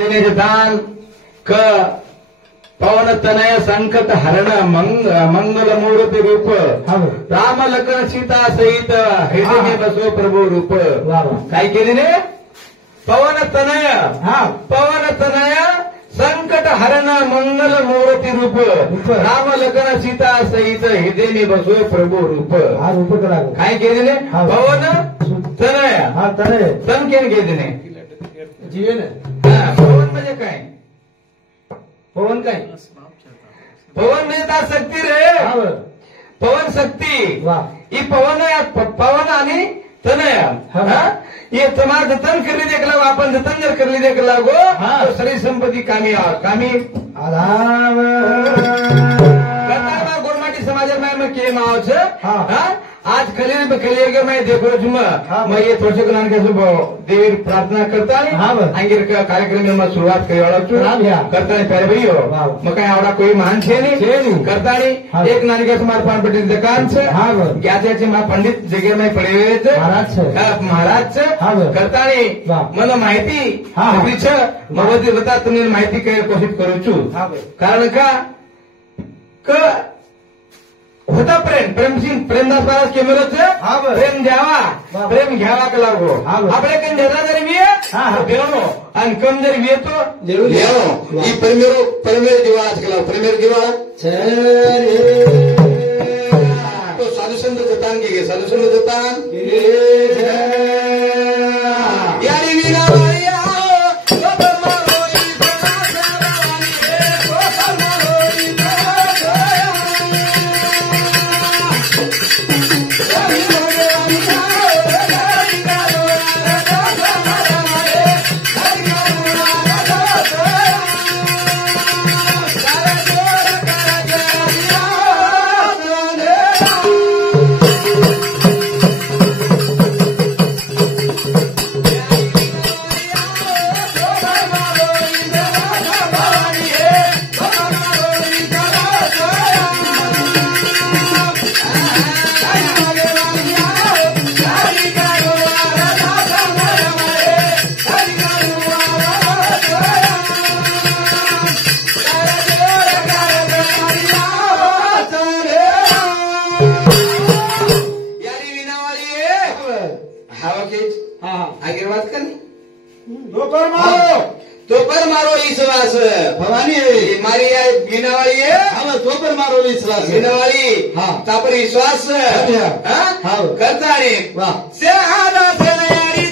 दान क पवन तनय संकट हरण मंगल मूर्ति रूप राम लखन सीता सहित हृदय में बसो प्रभु रूप काय केली ने पवन तनय संकट हरण मंगल मूर्ति रूप राम लखन सीता सहित हृदय में बसो प्रभु रूप काय केली ने पवन तनय सन केन केली ने जीवन पवन म्हणजे काय पवन काय पवन म्हणजे शक्ती रे पवन शक्ती ही पवन आणि तनय ये तुम्हाला जतन करली देखला आपण जतन जर करली देखला गो तो सरी संपत्ती कामी गोरमाटी समाज में के माव छ आज खलीर मैं देखो जुमा मैं ये थोड़े को नान देवी प्रार्थना करता है अंगिर कार्यक्रम में शुरुआत करता है पहले भैया मैं कहीं आवड़ा कोई महान छे नहीं करता नहीं एक नानी के समर्पण पटेल दुकान से ज्ञाते माँ पंडित जगह में पड़े हुए थे महाराज से करता नहीं मला माहिती मग बता तुम्ही माहिती कोशिश करू छू कारण का होता प्रेमदास महाराज के मेरे प्रेम घ्यावा का लागो आपले कण जरा जरी विये देवनो आणि कम जरी विये तो देवनो ई प्रेमेर दिवाळा केला प्रेमेर दिवाळा तो साधु संत जतान के साधु संत जतान यारी विना तो पर मारो विश्वास भवानी मारी गिनावाली है तो पर मारो विश्वास गिनावाली तापर विश्वास करता रे से आदा से यारी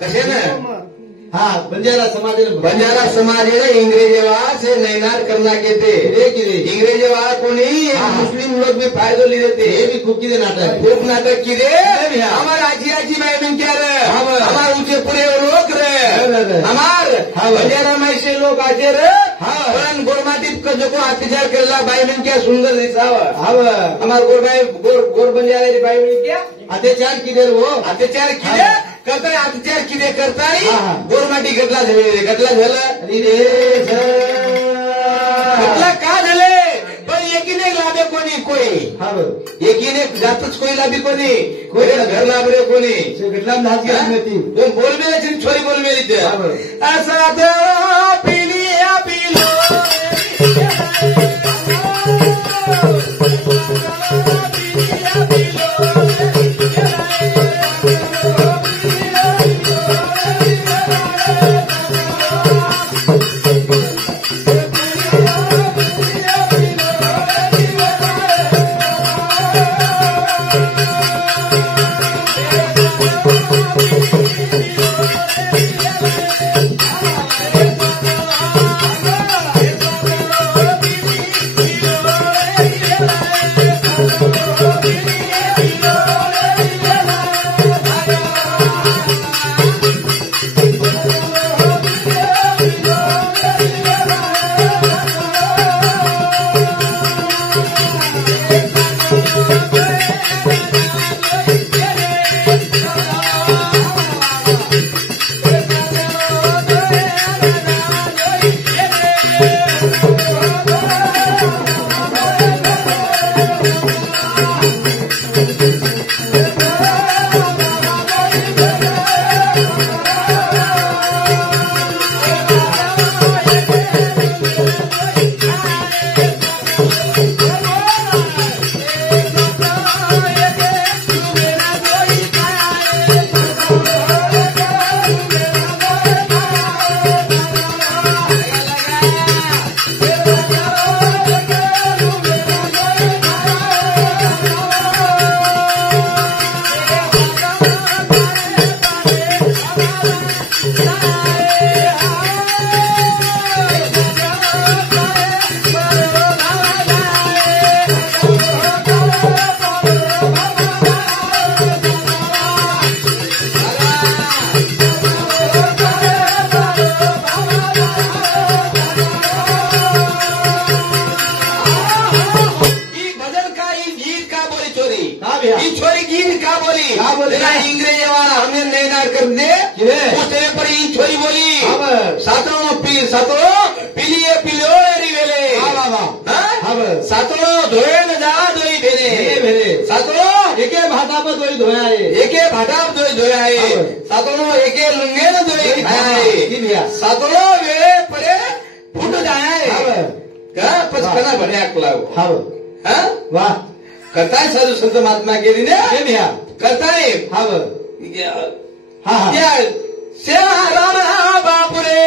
कशानं बंजारा समाजाला इंग्रजी वाद से नैनार करना कहते इंग्रजी वाद कोणी मुस्लिम लोग भी फायदो ले देते हे भी खूप किती नाटक की रे हमार आजी बाई में क्या रे हमार ऊंचे पूरे लोग रे हमार बंजारा में से लोग आजे रे पण गोरमाटी का जो अत्याचार केला बाई में क्या सुंदर दिसाव हमार गोर बंजारा बाई में क्या अत्याचार किती वो अत्याचार किती करताय अत्याचार किती करताय गोरमाटी गटला झाले गटला का झाले पण एकीने लाभे कोणी एकीने जातच कोणी लाभी कोणी घर लाभरे कोणी बोलबेला छोरी बोलबेली असं पिली पिलो इंग्रेजी वाला हमने नैनार कर दे उसने पर छोरी बोली सातों पिलिए पिलोरी वेले सातों धोए न जा धोई भेरे सातों एके भाटा पर धोई धोयाए एके भाटा पर धोई धोयाए सातों एके लुंगे न धोई खाए सातों वेळे परे फुट जाए का पचकना भड्या कलाव वाह करताय साधू संत महात्मा गेली ने करताय राम बापुरे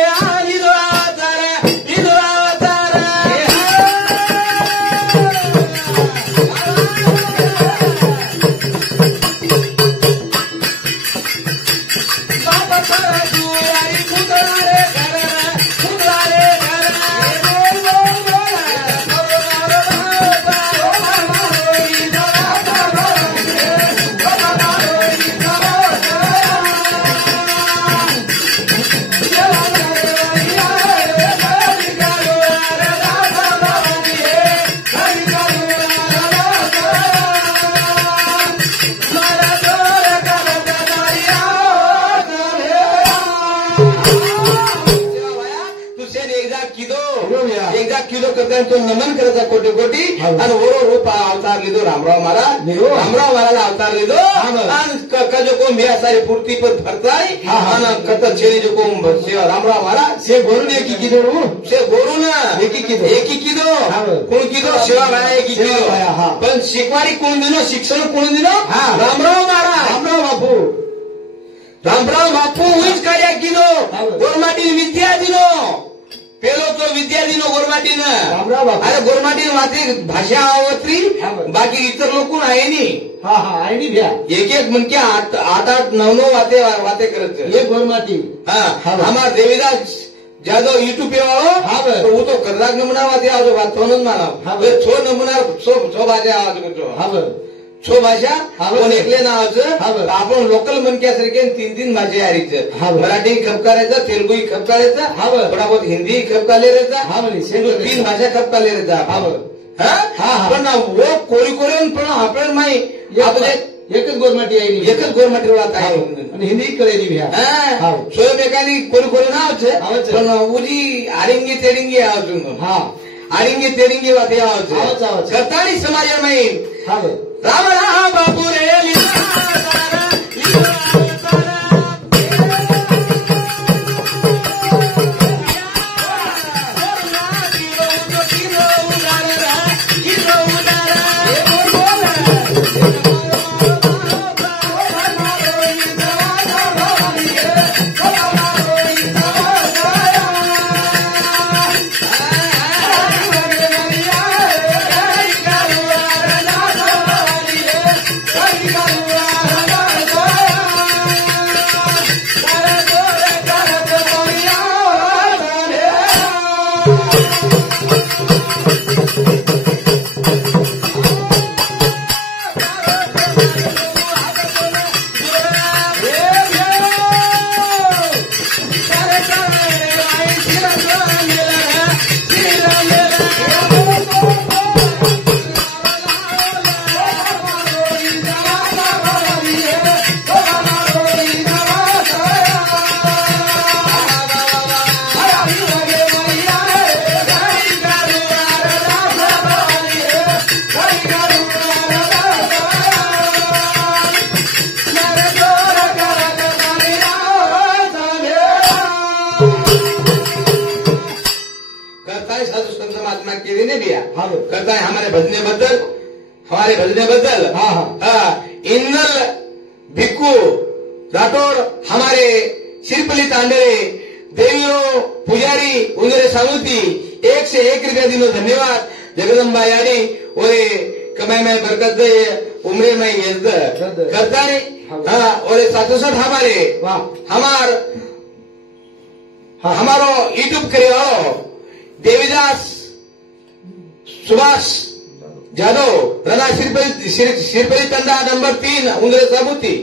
तो नमन करायचा कोटी कोटी आणि ओरो रूप अवतार लिदो रामराव महाराज अवतार लिदो आणि जो को मेरा सारी पूर्ति पर भरताय आणि कत छेली जो को रामराव महाराज से गोरू ने की किदो से गोरू ना एकी किदो कोण किदो सेवा भाया एकी किदो पण शिकवारी कोण दिनो शिक्षण कोण दिनो रामराव महाराज रामराव बापू उच कार्य किदो गोरमाटी विद्या दिनो पेलो तो विद्यार्थीनो गोरमाटीनं रामराव बापू. अरे गोरमाटी वाचे भाषा आवत्री हा बरं. बाकी इतर लोकून आहे नी हा हा आहे नी भ्या एक एक म्हणके आठ आठ नऊ वाते करत ये गोरमाटी हाँ हाँ बरं. हमारा देवीदास जादव यूट्यूब पे वालो हाँ बरं. तो वो तो कर्नाटक नमूना वाते आज बात तो माना हाँ बरं. छो नमूना छो भाषा आवाज करतो हा बर छो भाषा हाँ बरं. कोण एकले नावाचं हाँ बरं. आपण लोकल मनक्यासारखे तीन भाषा यारीचं हाँ बरं. मराठी खप करायचं तेलुगू खप करायचं हाँ बरं. थोडा बहुत हिंदी खप काले रहता हाँ बरं. तीन भाषा खप काले रहता हाँ बरं. हाँ पण वो कोरी कोरी पण आपण माही आपले एकच गोरमाटी आहे नी. एकच गोरमाटी वात आहे आणि हिंदी कळेली भ्या हाँ स्वयं एकानी कोरी कोरी ना आवचं. पण उजी आरिंगी तेरिंगी आवच हा आरिंगी तेरिंगी वाते आवच आवच. करतानी समाज माही हा बर राम राम बापू रे करता है हमारे भजने बदल हाँ इंदल भिक्कू राठौर हमारे शिरपली तांडरे देवियों पुजारी उंदरे सामुती 1 से 1 रुपया दिनो धन्यवाद जगदम्बा यारी और कमाई में बरकत दे उम्र में यजद करता है हाँ और साथों साथ हमारो यूट्यूब करियो देवीदास सुभाष जादव रना शिरपली तंडा नंबर 3 उंदरे साबुती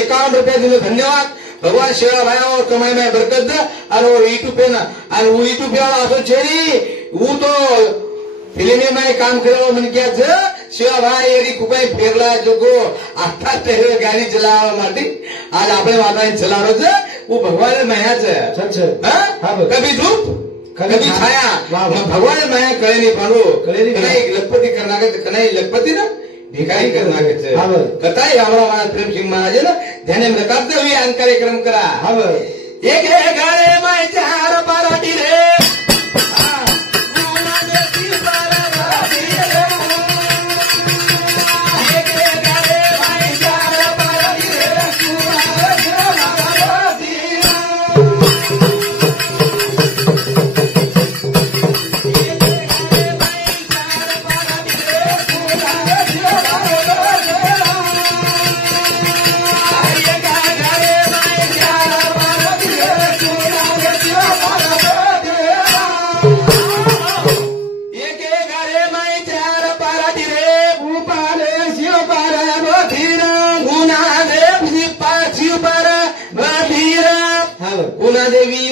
51 रुपया दिनो धन्यवाद भगवान शिवा भाई और कमाई में बरकत दे और यूट्यूब पे ना और वो यूट्यूब पे वाला असो छेरी वो तो फिल्म में काम करो मन क्या शिवा भाई एरी कुपाई फेरला जो को आता तेरे गाड़ी चलावा माटी आज आपने वातावरण चला रहे वो भगवान माया कभी धूप कभी छाया भगवान माया कळे नहीं पाडू कणाई लखपती करना कणाई लखपती ना भिकारी करना कथाई रामराव महाराज प्रेम सिंह महाराज ना ध्यान में रखते हुए अंग कार्यक्रम करा एक गाड़े में 4 पाराटी रे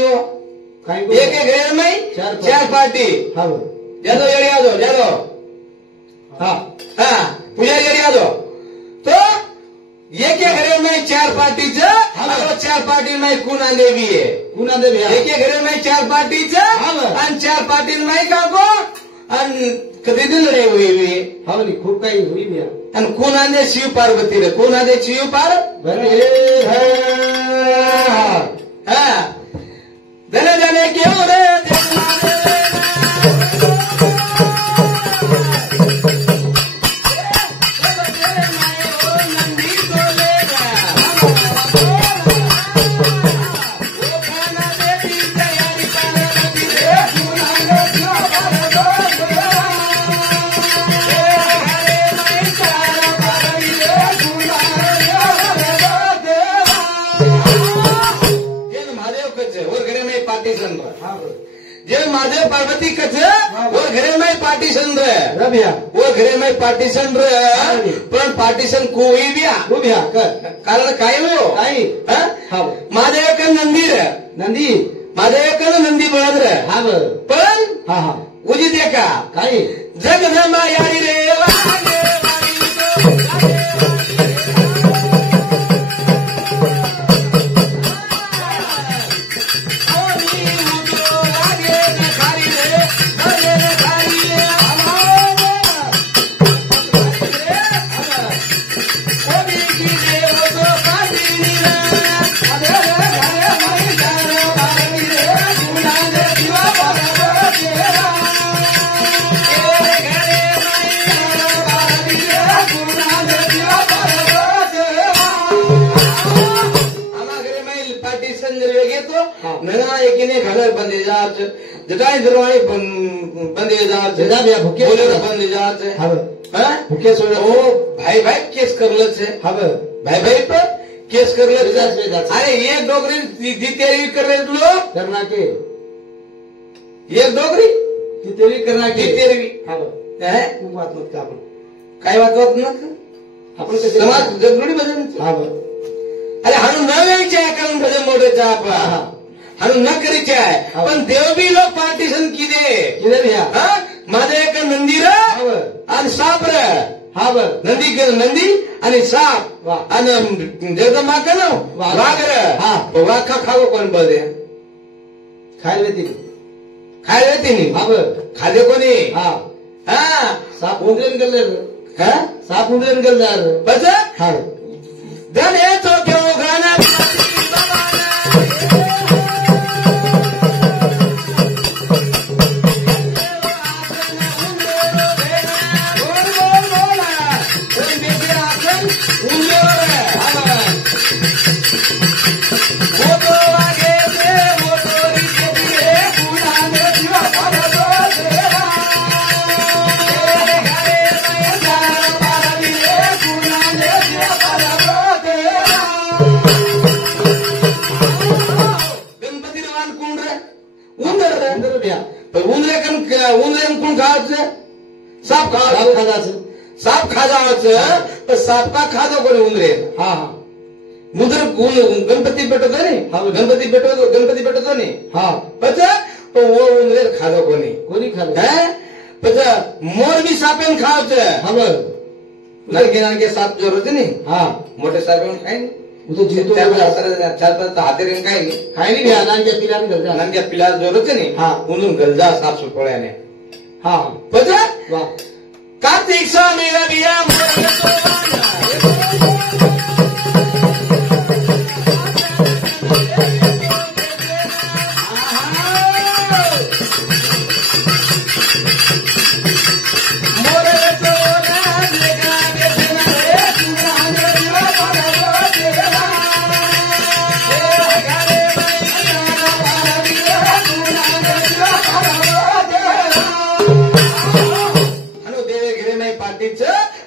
एक घर में 4 पार्टी जादो येड़ी आ जादो हाँ पुजारी येड़ी आ तो एक घर में 4 पार्टी 4 पार्टी में कुना देवी है एक घर में 4 पार्टी 4 पार्टी में का को कधी दिन रे हुई खूब काही हुई कुना दे शिव पार्वती रे कुना दे शिव पार्वती हाँ धने धने क्यों रे महादेव पार्वती कच वो घरे में पार्टीशन रे भैया वो घरे में पार्टीशन रे पण पार्टीशन कोई भी कारण काय हो महादेव का नंदी रे नंदी महादेव का नंदी बळद रे हा पण उजी दे का काय जगदंबा यारी रे घर बंदे जात जटाई दरवाजे बंदे जात भूखे बंदे जात भूखे ओ भाई भाई केस करल छे भाई भाई पर केस करल अरे एक डोगरी जितेरी कर रहे तुलो करना के एक डोगरी जितेरी करना के जितेरी है बात मत का काय बात होत ना आपण समाज जगनुडी भजन अरे हाणू न वेचे कारण भजन मोठे आपला हाणू न करीचे आहे पण देव बी लोक पार्टीशन किदे भैया माझे एक नंदी र आणि साप र नंदी आणि साप आणि जगदंबा का ना वाघ र वाघा खावो कोण बोलते खायला तिने खादे कोणी साप उंदरेन गल्ले साप उंदरेन गल्लार बस धन ये तो क्यों गाना साप खाजावाचं पण साप का खाजो कोणी उंदरे उंदर गणपती पेटवतो नाही गणपती पेटवतो नाही पच वो उंदरे खाजो कोणी पच मोर भी सापेन खावचं नानके साप जोर होते नाही मोठे सापेन खाय नाही चालता हातेरीन काय नाही नानक्या पिला जोर होते नाही उंदून गलजा साप सुटवळ्याने पच कार्तिक सा मेरा बिया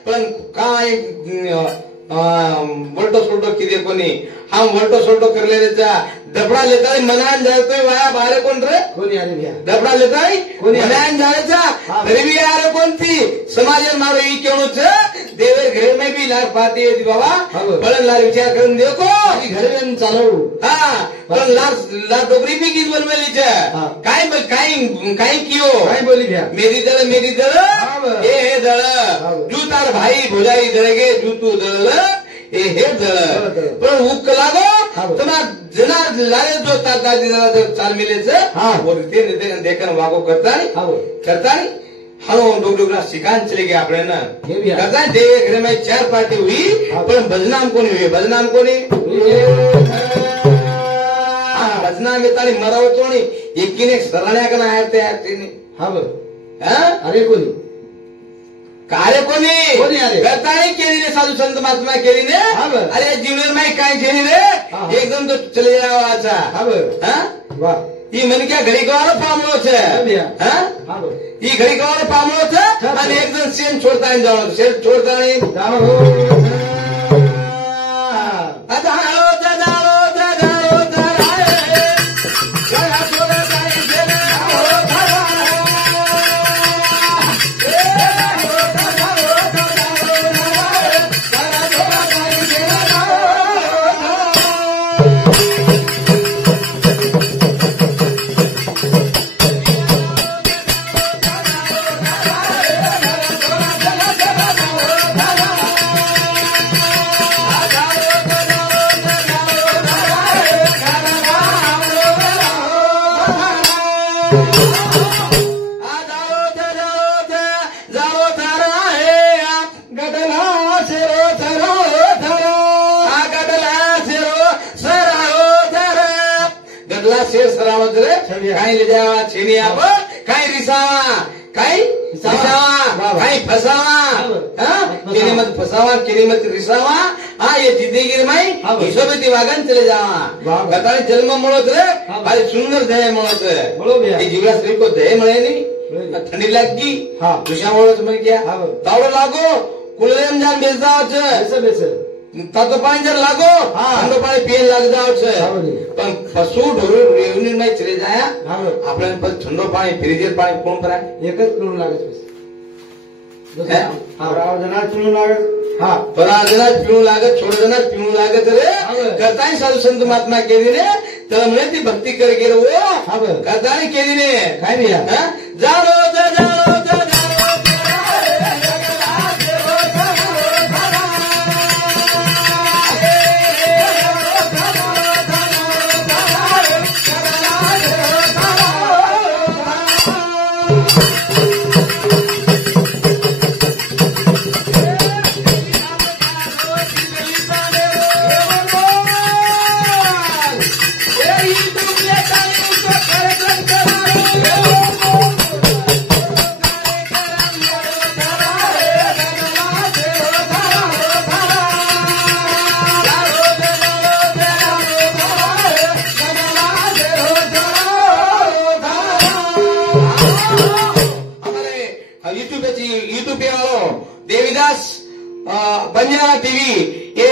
पण काय वोल्टो सोल्टो किती कोणी हा वोल्टो सोल्टो करलेल्याचा डबडा लेताय मनान जायतोय वाया बाहेर कोण रे कोणी आले डबडा लेताय मनान जायचा तरी बी यार कोणती समाज मारो ई केवणच देवर घर में भी लाग पाती है बाबा बड़न लार विचार करून देखो घर में चालू पण लार डोगरी भी गीत बनवेली छे काय कियो काय बोली भ्या मेरी दळ हे दळ जू तार भाई भोजाई दळगे जू तू दळ हे दळ पण हुक्क लागो तुम्हा जना लारे जो ताता चाल मिलेच ते देखन वागो करता हाँ डोगरा सिखान चले गए अपने ना करता है देव घर में 4 पार्टी हुई पर भजनाम को नहीं हुई भजनाम को नहीं भजना में तारी मराव तो नहीं एक सरण्या का ना आते अरे कोणी कार्य कोणी करता है केली साधु संत महात्मा केली ने अरे जीवन में काय केली रे एकदम तो चले जाओ अच्छा ये मन क्या घड़ी वाला पामलो छे ये घड़ी वाला पामलो छे और एकदम सेम छोड़ता है जाओ सेम छोड़ता नहीं जाओ શેર સરાવત રે કાઈ લઈ જવા છેની આપ કાઈ રીસાવા કાઈ રીસાવા કાઈ ફસાવા હા કેની મત ફસાવા કેની મત રીસાવા હા ये जिंदगी में ईश्वरती वागन चले जावा बताने जन्म મળો છે ભાઈ સુંદર દયા મળો છે એ જીવડા સ્ત્રી કો દયા મળે નહીં ઠંડી લાગી દુશા મળો છે મને ક્યાં તાવડો લાગો કુલરેમ જાન બેસ જાવ છે તાતો પાણી જર લાગો ઠંડો પાણી પીએ લાગ જાવ છે પણ પશુ ઢોરું રેવની માં ચલે જાય આપણે પછી ઠંડો પાણી ફ્રીજર પાણી કોણ કરાય એક જ પીણું લાગે છે જના પીણું લાગે થોડા જના પીણું લાગે થોડા જના પીણું લાગે રે કરતા સાધુ સંત મહાત્મા કેદી ને તમને ભક્તિ કરે કે કરતા કેદી ને કાઈ જાણો देवीदास बंजना टीवी ये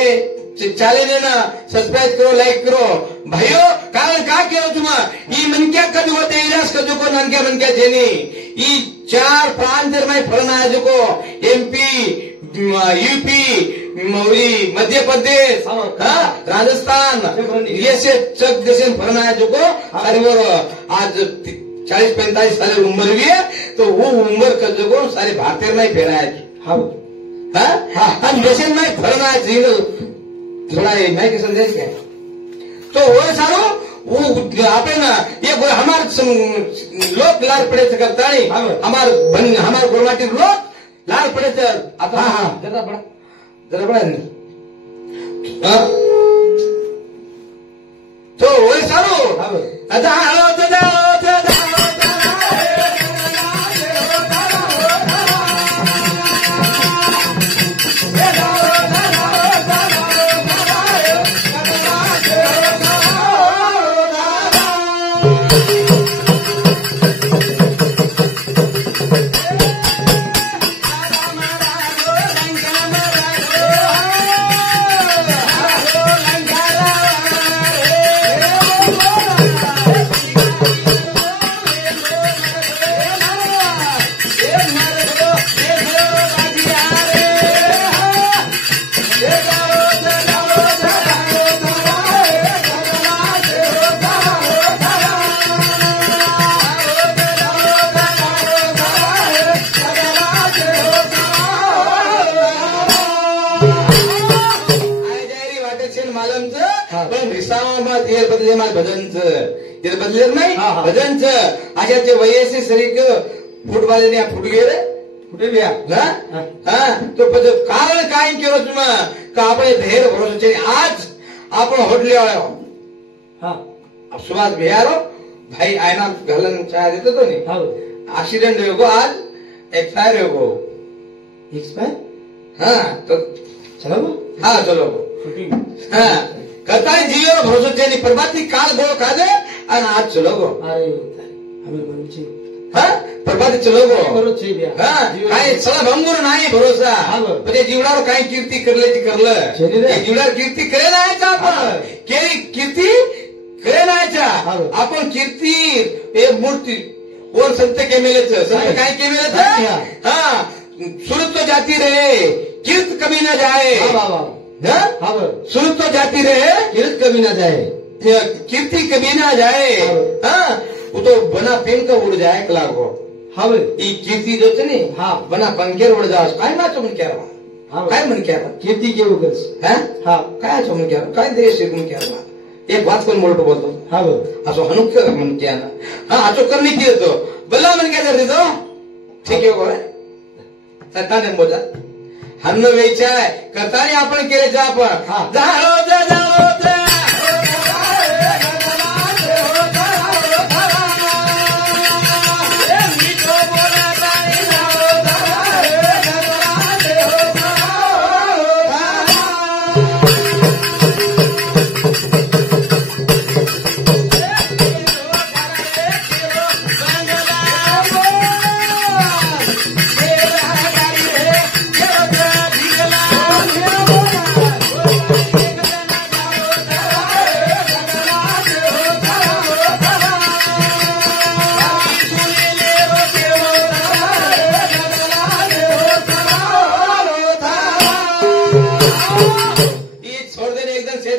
चैनल ना सब्सक्राइब करो लाइक करो भाइयों कारण का करो तुम ये मन क्या कद होते इलाज कर जो को मन क्या जेनी ये 4 प्रांत में फरना जो को एमपी यूपी मध्य प्रदेश राजस्थान ये से चक देश फरना है जो को अरे वो आज 40-45 साल उम्र भी है तो वो उम्र का जो को सारे भारतीय में फेरा है हम देश में फरना है थोड़ा मैं के संदेश क्या तो वो सारो वो आपने ना ये हमारे लोग लाल पड़े से करता नहीं हमारे गुरुवाटी लोग लाल पड़े से जरा बड़ा नहीं तो वो सारो अच्छा भजन अशा ते वयस्से शरीर फुटबॉलने फुट गेले फुटे गया तो कारण काय केलं तुम्ही का आपण धैर्य भरोसा आज आपण होटले आलो सुभाष बिहारो भाई आयना घालन चहा देतो तो नाही एक्सीडेंट हो आज एक्सपायर हो एक्सपायर तो चलो चलो करता जीव भरोसा नहीं प्रभाती काल गो कादे और आज चलो गो प्रभाती चलो गो काही चला भंगूर नाही भरोसा म्हणजे जीवनावर काही कीर्ती करल्याची करलं जीवनावर कीर्ती करे नाहीचा आपण कीर्ती करे नाहीचा आपण कीर्ती हे मूर्ती कोण संत केमेलेच संत काय केमेलेच सुरत्व जाती रहे कीर्त कमी न जाए सुरत तो जाती रहे कीर्त कभी ना जाए कीर्ति कभी ना जाए वो तो बना पेन का उड़ जाए कला को ये कीर्ति जो थे नी बना पंखेर उड़ जाओ काय ना चमन क्या रहा काय मन क्या रहा कीर्ति के ऊपर काय चमन क्या रहा काय देश से क्या रहा एक बात कोण मोठं बोलतो असो हनुक मन क्या ना असो करने की तो बल्ला मन क्या करते तो ठीक है बोले सत्ताने बोला हन्न वेचा करतानी आपण केले आपण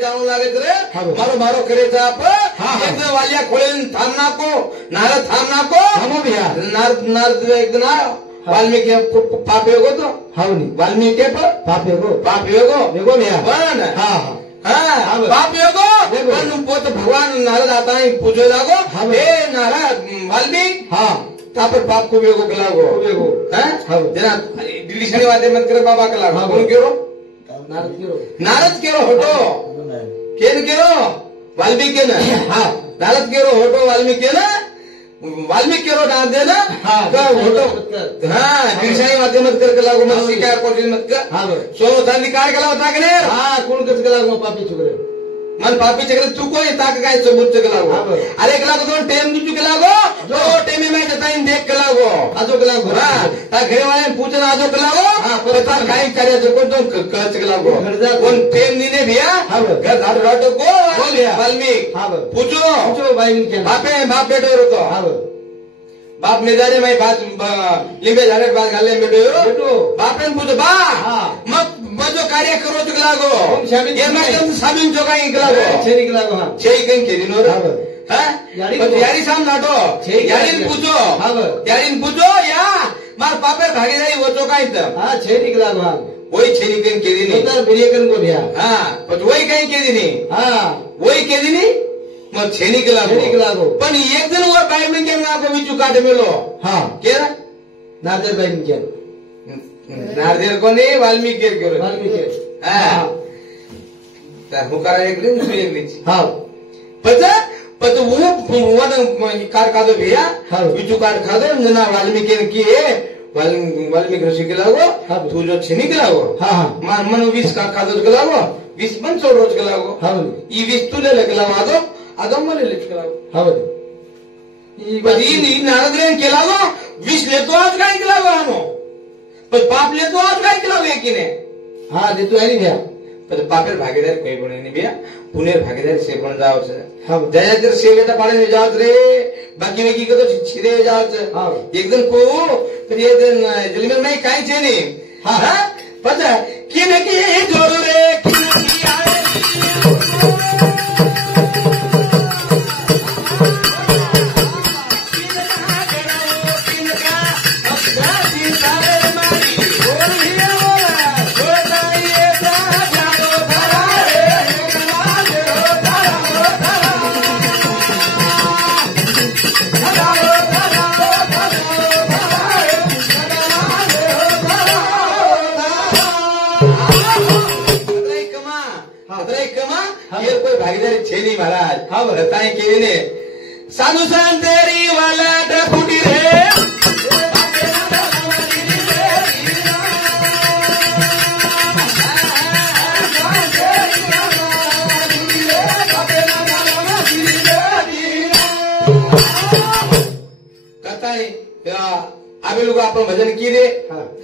जाणू लागत रे मारो मारो करे आप एकदम वालिया खोले थाम नाको नारद थाम नाको नारद एकदम वाल्मीकि पाप योगो तो वाल्मीकि पाप योगो बन पाप योगो पोत भगवान नारद आता है पूछो लागो हे नारद वाल्मीकि तापर पाप को योगो कलागो जना दिल्ली शनि वादे मत करे बाबा कलागो कौन केरो नारद केरो होटो केन केरो वाल्मीकि ने नारद केरो होटो वाल्मीकि ने वाल्मीकि केरो ना दे ना होटो दिल्ली शनि वादे मत कर कलागो मत शिकार कोशिश मत कर सो दानी काय कला होता के ने कोण कस कलागो पापी छुकरे मन पापी चक्र तू कोई ताक काय सबूत चकलागो अरे कलागो तो टेम तू चकलागो तो टेमी में जता इन देख कलागो आजो कलागो ता घरे वाले पूछना आजो कलागो पर ता काय करे तो कोण कच कलागो कोण टेम नी ने भैया घर घर राटो को वाल्मीकि पूछो वाल्मीकि बापे बाप बेटो तो बाप मेदारे में बात लिंबे जाने बात गाले में बेटो बापे पूछो बा मत जो कार्य करो तो लागो ये मैं तुम साबिन जो कहीं लागो छेरी लागो हां छेरी कहीं केरी नो हैं यारी साम नाटो यारी पूछो या मार पापे भागीदारी वो तो कहीं था हां छेरी लागो हां वही छेरी कहीं केरी नहीं उधर बिरियकन को दिया हां पर वही कहीं केरी नहीं हां वही केरी नहीं मग छेनी लागो पण एक जण वर बायमिंग केम ना को विचू काटे मेलो हां केरा नादर बायमिंग केम नारदेर को नहीं वाल्मीकि वाल्मीकि हाँ हुकारा एक दिन उसमें एक दिन हाँ पता वो वन कार का दो भैया बिचू कार खा दो जना वाल्मीकि की है वाल्मीकि ऋषि के लागो तू जो छेनी के लागो हाँ मन 20 का खा दो के लागो 20 मन 100 रोज के लागो ये 20 तू ले के लागो आदो मले ले के लागो हाँ ये नारद रे के लागो 20 ले तो आज का के लागो हमो पर पाप ले तो आज काय केला की ने हां दे तो आहे भैया पर पापेर भागीदार कोई बने नहीं भैया पुनेर भागीदार से बन जाओ से हम दयादर सेवेटा पाड़े में जाओ रे बाकी में की को तो छिरे जाओ से हां एक दिन को फिर ये दिन जलमें में काई छे नहीं हां पता की ने की जोर रे की ने की आए भागीदारी छे नहीं महाराज हाँ बताए के ने साधु संत तेरी वाला डफुटी रे कहता है आवे लोग अपन भजन की रे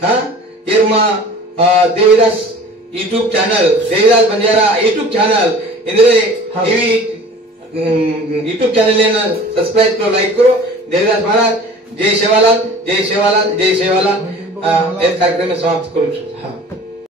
हाँ Irma Devidas YouTube channel Devidas Banjara YouTube channel Indre YouTube channel subscribe करो लाइक करो देवीदास महाराज जय सेवालाल जय सेवालाल जय सेवालाल कार्यक्रम में समाप्त करूँ।